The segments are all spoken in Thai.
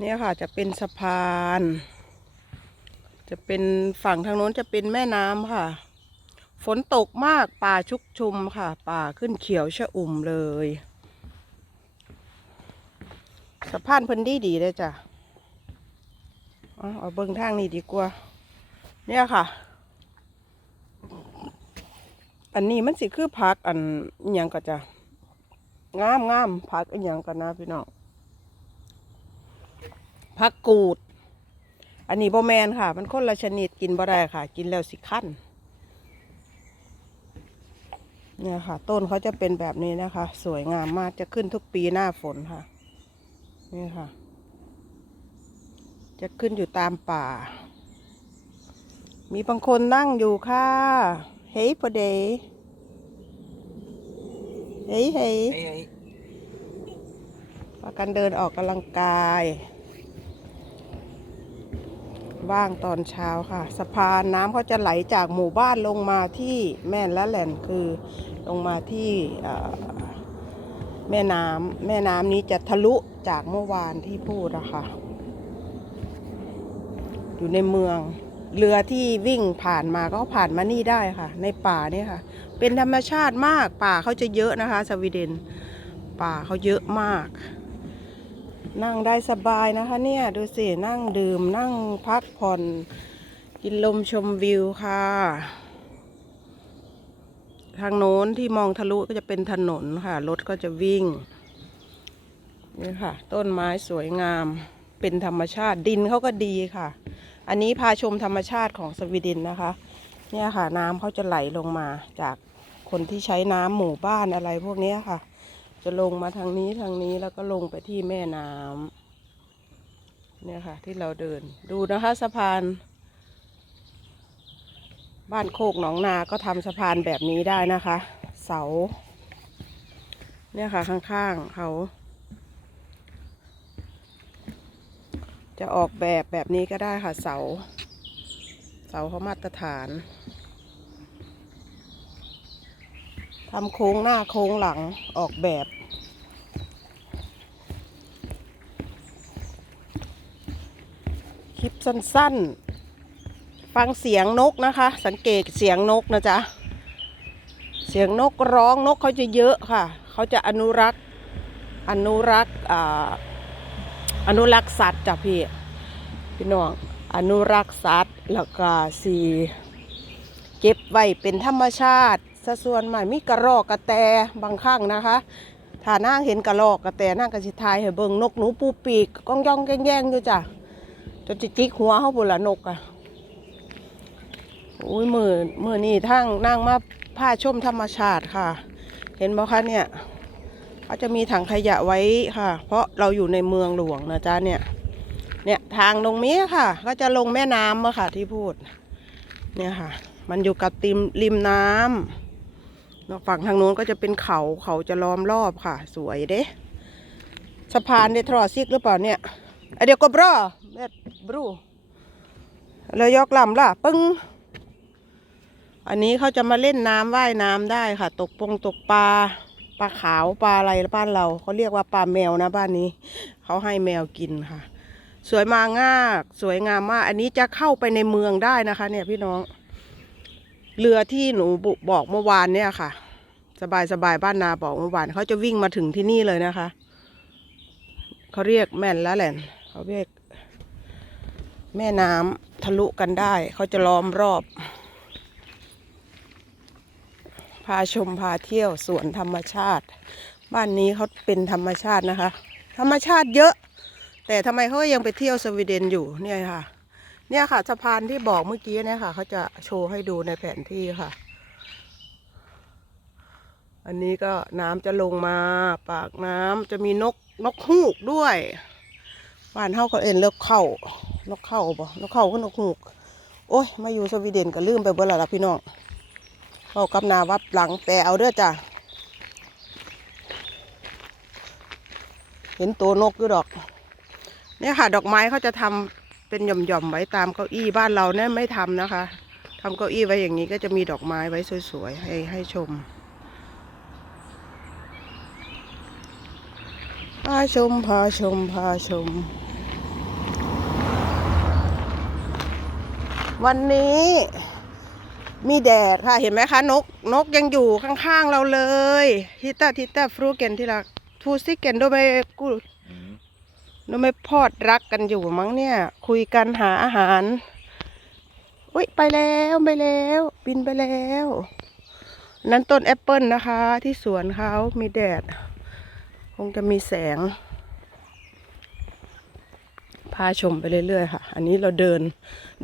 เนี่ยค่ะจะเป็นสะพาน จะเป็นฝั่งทางโน้นจะเป็นแม่น้ำค่ะ ฝนตกมากป่าชุกชุมค่ะ ป่าขึ้นเขียวชะอุ่มเลยสะพานเพิ่นดีดีเลยจ้ะเอาเบิ่งทางนี้ดีกว่า เนี่ยค่ะ อันนี้มันสิคือผักอันอหยังก็จะงามงามผักอหยังกันนะพี่น้อง ผักกูด อันนี้บ่แมนค่ะ มันคนละชนิดกินบ่ได้ค่ะ กินแล้วสิคั้นเนี่ยค่ะ ต้นเขาจะเป็นแบบนี้นะคะ สวยงามมากจะขึ้นทุกปีหน้าฝนค่ะ นี่ค่ะ จะขึ้นอยู่ตามป่า มีบางคนนั่งอยู่ค่ะ เฮ้ยพอเดเฮ้ยเฮ้ยเฮ้ยพากันเดินออกกำลังกาย ว่างตอนเช้าค่ะ สะพานน้ำเขาจะไหลจากหมู่บ้านลงมาที่แม่นและแหล่นคือลงมาที่แม่น้ำแม่น้ำนี้จะทะลุจากเมื่อวานที่พูดอะค่ะอยู่ในเมือง เรือที่วิ่งผ่านมาก็ผ่านมานี่ได้ค่ะ ในป่าเนี่ยค่ะ เป็นธรรมชาติมากป่าเขาจะเยอะนะคะ สวีเดน ป่าเขาเยอะมาก นั่งได้สบายนะคะเนี่ย ดูสิ นั่งดื่มนั่งพักผ่อน กินลมชมวิวค่ะ ทางโน้นที่มองทะลุก็จะเป็นถนนค่ะ รถก็จะวิ่ง นี่ค่ะ ต้นไม้สวยงามเป็นธรรมชาติดินเขาก็ดีค่ะ อันนี้พาชมธรรมชาติของสวีเดนนะคะ เนี่ยค่ะน้ำเขาจะไหลลงมาจากคนที่ใช้น้ำหมู่บ้านอะไรพวกนี้ค่ะ จะลงมาทางนี้ทางนี้แล้วก็ลงไปที่แม่น้ำเนี่ยค่ะ ที่เราเดิน ดูนะคะสะพาน บ้านโคกหนองนาก็ทำสะพานแบบนี้ได้นะคะ เสา เนี่ยค่ะข้างๆเขา จะออกแบบแบบนี้ก็ได้ค่ะเสา เสาเขามาตรฐาน ทำโค้งหน้าโค้งหลังออกแบบ คลิปสั้นๆ ฟังเสียงนกนะคะ สังเกตเสียงนกนะจ๊ะ เสียงนกร้องนกเขาจะเยอะค่ะ เขาจะอนุรักษ์อนุรักษ์อ่าอนุรักษ์สัตว์จ้ะพี่พี่น้องอนุรักษ์สัตว์แล้วก็สีเก็บไว้เป็นธรรมชาติะส่วนใหม่มีกระรอกกระแตบางครั้งนะคะถ้านางเห็นกระรอกกระแตนางก็สิทายให้เบิ่งนกหนูปูปีกก้องย่องแย่งอยู่จ้ะจนจิจิกหัวเขาบุละนกอะอุ้ยมือมือนี่ทั้งนั่งมาผ้าชมธรรมชาติค่ะ เห็นบ่คะเนี่ยเขาจะมีถังขยะไว้ค่ะ เพราะเราอยู่ในเมืองหลวงนะจ๊ะเนี่ยเนี่ยทางตรงนี้ค่ะ ก็จะลงแม่น้ำอะค่ะที่พูด เนี่ยค่ะ มันอยู่กับติมริมน้ำ ฝั่งทางโน้นก็จะเป็นเขาเขาจะล้อมรอบค่ะ สวยเด้สะพานเนี่ยทรอซิกหรือเปล่าเนี่ยอเดี๋ยวก็บรอแม่บรูแล้วยกลำล่ะปึ้งอันนี้เขาจะมาเล่นน้ำว่ายน้ำได้ค่ะ ตกปงตกปลาปลาขาวปลาอะไรบ้านเราเขาเรียกว่าปลาแมวนะบ้านนี้เขาให้แมวกินค่ะ สวยมากาก สวยงามมาก อันนี้จะเข้าไปในเมืองได้นะคะ เนี่ยพี่น้อง เรือที่หนูบอกเมื่อวานเนี่ยค่ะ สบายสบายบ้านนาบอกเมื่อวานเขาจะวิ่งมาถึงที่นี่เลยนะคะเขาเรียกแม่นล้วแหละเขาเรียก แม่น้ำทะลุกันได้ เขาจะล้อมรอบ พาชมพาเที่ยวสวนธรรมชาติ บ้านนี้เขาเป็นธรรมชาตินะคะ ธรรมชาติเยอะ แต่ทำไมเขายังไปเที่ยวสวีเดนอยู่เนี่ยค่ะ เนี่ยค่ะสะพานที่บอกเมื่อกี้เนี่ยค่ะเขาจะโชว์ให้ดูในแผนที่ค่ะ อันนี้ก็น้ำจะลงมา ปากน้ำจะมีนกนกฮูกด้วยบ้านเฮาก็เอ็นเลือกเข้านกเข้าบ่นกเข้าก็นกฮูก โอ้ยมาอยู่สวีเดนก็ลืมไปเบ่ละล่ะพี่น้องเข้ากับนาวับหลังแปลเอาเด้อจ้ะเห็นตัวนกอยู่ดอก เนี่ยค่ะ ดอกไม้เขาจะทำ เป็นหย่อมๆไว้ตามเก้าอี้บ้านเราเนี่ยไม่ทำนะคะ ทำเก้าอี้ไว้อย่างนี้ก็จะมีดอกไม้ไว้สวยๆให้ให้ชมพาชมพาชมพาชม วันนี้มีแดดค่ะเห็นไหมคะนกนกยังอยู่ข้างๆเราเลยทิตาทิตาฟรูเกนที่รักทูซิเกนโดเมกู Mm. โดไม่พอดรักกันอยู่มั้งเนี่ย คุยกันหาอาหาร อุ้ยไปแล้วไปแล้ว บินไปแล้ว นั้นต้นแอปเปิลนะคะ ที่สวนเขามีแดด คงจะมีแสง พาชมไปเรื่อยๆค่ะ อันนี้เราเดิน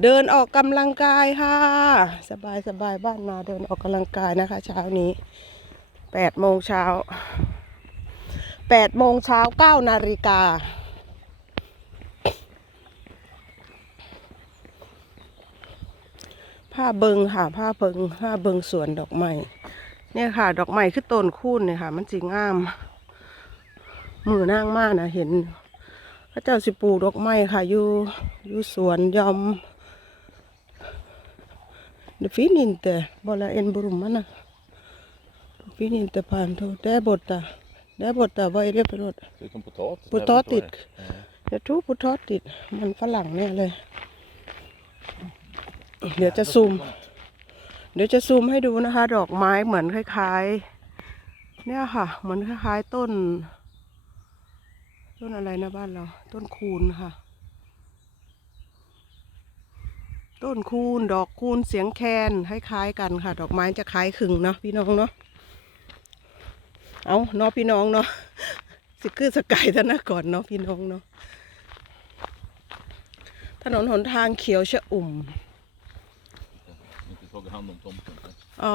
เดินออกกำลังกายค่ะ สบายสบายบ้านมาเดินออกกำลังกายนะคะ เช้านี้แปดโมงเช้าแปดโมงเช้าเก้านาฬิกา ผ้าเบิงค่ะ ผ้าเบิงผ้าเบิงสวนดอกไม้เนี่ยค่ะ ดอกไม้คือต้นคูนเนี่ยค่ะ มันสีงาม มือนางมากนะเห็น พระเจ้าสิปลูกดอกไม้ค่ะอยู่อยู่สวนยอมเดฟินินเตบอลาเอ็นบรุมมันนะฟินินเตผ่านโทได้บทตาได้บทตาไว้เรียบร้อย Det är som potatis. Potatis. Jag förstår det. Ja. จะทุพุททอดติดมันฝรั่งเนี่ยเลย เดี๋ยวจะซูม เดี๋ยวจะซูมให้ดูนะคะ ดอกไม้เหมือนคล้าย ๆ เนี่ยค่ะ เหมือนคล้าย ๆ ต้น ต้นอะไรนะบ้านเรา ต้นคูนค่ะ ต้นคูนดอกคูนเสียงแคนคล้ายๆกันค่ะ ดอกไม้จะคล้ายคลึงเนาะพี่น้องเนาะเอาเนาะพี่น้องเนาะสิคือสกายธนก่อนเนาะพี่น้องเนาะถนนหนทางเขียวชะอุ่ม hand om tomten. อ๋อ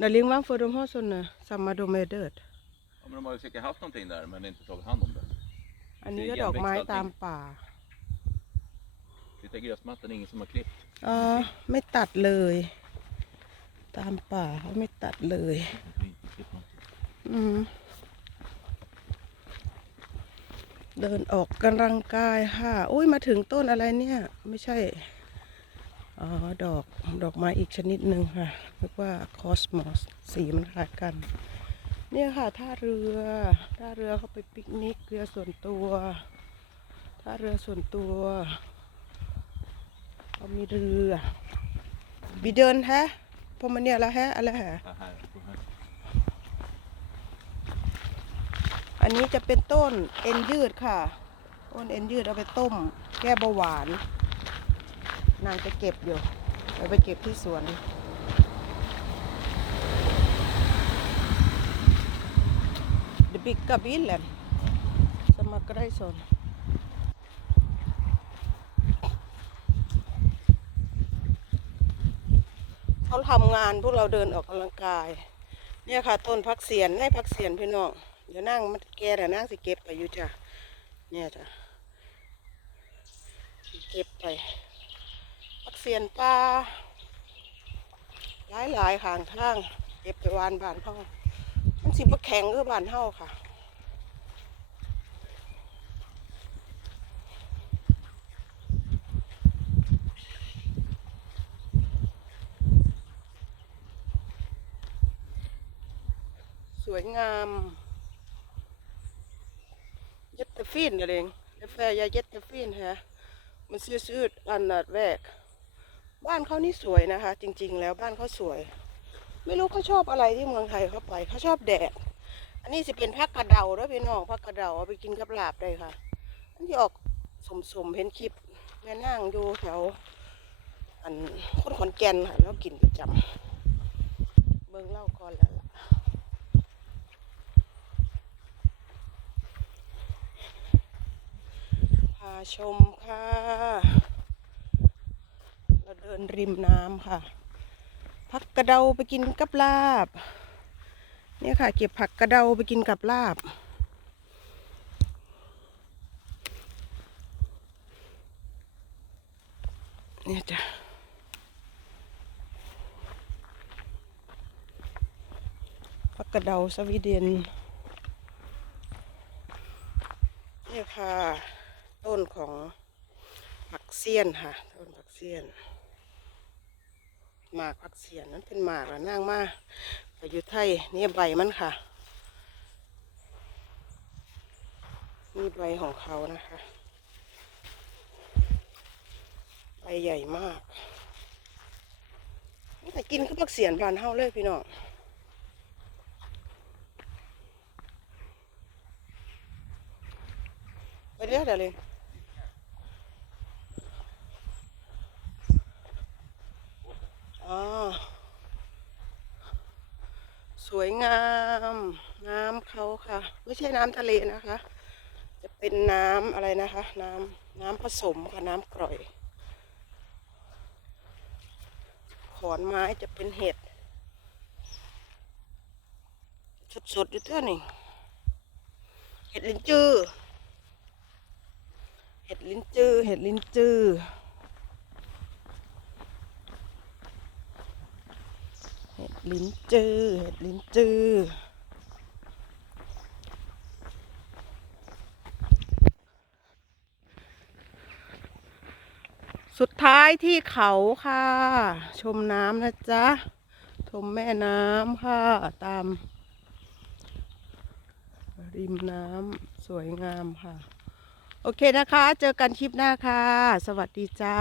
นาลิงว่าง för de har såna samma de är död Ja, men de har ju säkert haft någonting där men inte tagit hand om det. อันนี้ก็ดอกไม้ตามป่า Titta gräsmattan, ingen som har klippt. อ๋อไม่ตัดเลย ตามป่าเขาไม่ตัดเลย Inte klippt någonting. อืมเดินออกกำลังกายค่ะ อุ้ยมาถึงต้นอะไรเนี่ย ไม่ใช่ อ๋อดอกดอกไม้อีกชนิดหนึ่งค่ะเรียกว่าคอสมอสสีมันคล้ายกัน เนี่ยค่ะท่าเรือท่าเรือเขาไปปิกนิกเรือส่วนตัวท่าเรือส่วนตัวเขามีเรือบีเดินแฮะพมันเนี่ยละแฮะอะไรแฮะอันนี้จะเป็นต้นเอ็นยืดค่ะ ต้นเอ็นยืดเอาไปต้ม แก้เบาหวาน นางจะเก็บอยู่เอาไปเก็บที่สวน The big bilen som man gräser. เขาทำงานพวกเราเดินออกกำลังกาย เนี่ยค่ะ ต้นพักเสียนให้พักเสียนพี่น้องเดี๋ยวนั่งมันแกแต่นั่งสิเก็บไปอยู่จ้ะเนี่ยจ้ะเก็บไป เสียนปลาหลายหลายห่างทางเก็บไปวานบานเท่ามันสิบ่แข็งคืบานเท่าค่ะสวยงามยัดตะฟีนอะไรเองแฟยายัดตะฟีนแฮะมันซื้อๆอันนัดแรก บ้านเขานี่สวยนะคะ จริง ๆ แล้วบ้านเขาสวย ไม่รู้เขาชอบอะไรที่เมืองไทยเขาไปเขาชอบแดด อันนี้สิเป็นผักกระเดาด้วยพี่น้องผักกระเดาเอาไปกินกับลาบได้ค่ะอันที่ออกสมๆเห็นคลิปแม่นั่งอยู่แถวอันคนขอนแก่นค่ะแล้วกินประจำเบิ่งเล่าก่อนแล้วล่ะพาชมค่ะ ดินริมน้ำค่ะ ผักกระเดาไปกินกับลาบ เนี่ยค่ะ เก็บผักกระเดาไปกินกับลาบ เนี่ยจ้ะผักกระเดาสวีเดนเนี่ยค่ะ ต้นของผักเสี้ยนค่ะ ต้นผักเสี้ยน หมากผักเสียนนั้นเป็นหมากแล้วนางมาไปอยู่ไทยนี่ใบมันค่ะนี่ใบของเขานะคะ ใบใหญ่มากแต่กินก็พักเสียนบานเฮาเลยพี่น้องไปเรื่อยเลย อ๋อ สวยงาม น้ำเขาค่ะ ไม่ใช่น้ำทะเลนะคะ จะเป็นน้ำอะไรนะคะ น้ำน้ำผสมค่ะ น้ำกร่อย ขอนไม้จะเป็นเห็ดสดๆอยู่เท่านี่เห็ดลิ้นจือเห็ดลิ้นจือเห็ดลิ้นจือ ห็ดลิ้นจือเห็ดลิ้นจือสุดท้ายที่เขาค่ะ ชมน้ำนะจ๊ะ ชมแม่น้ำค่ะ ตาม ริมน้ำสวยงามค่ะ โอเคนะคะ เจอกันคลิปหน้าค่ะ สวัสดีจ้า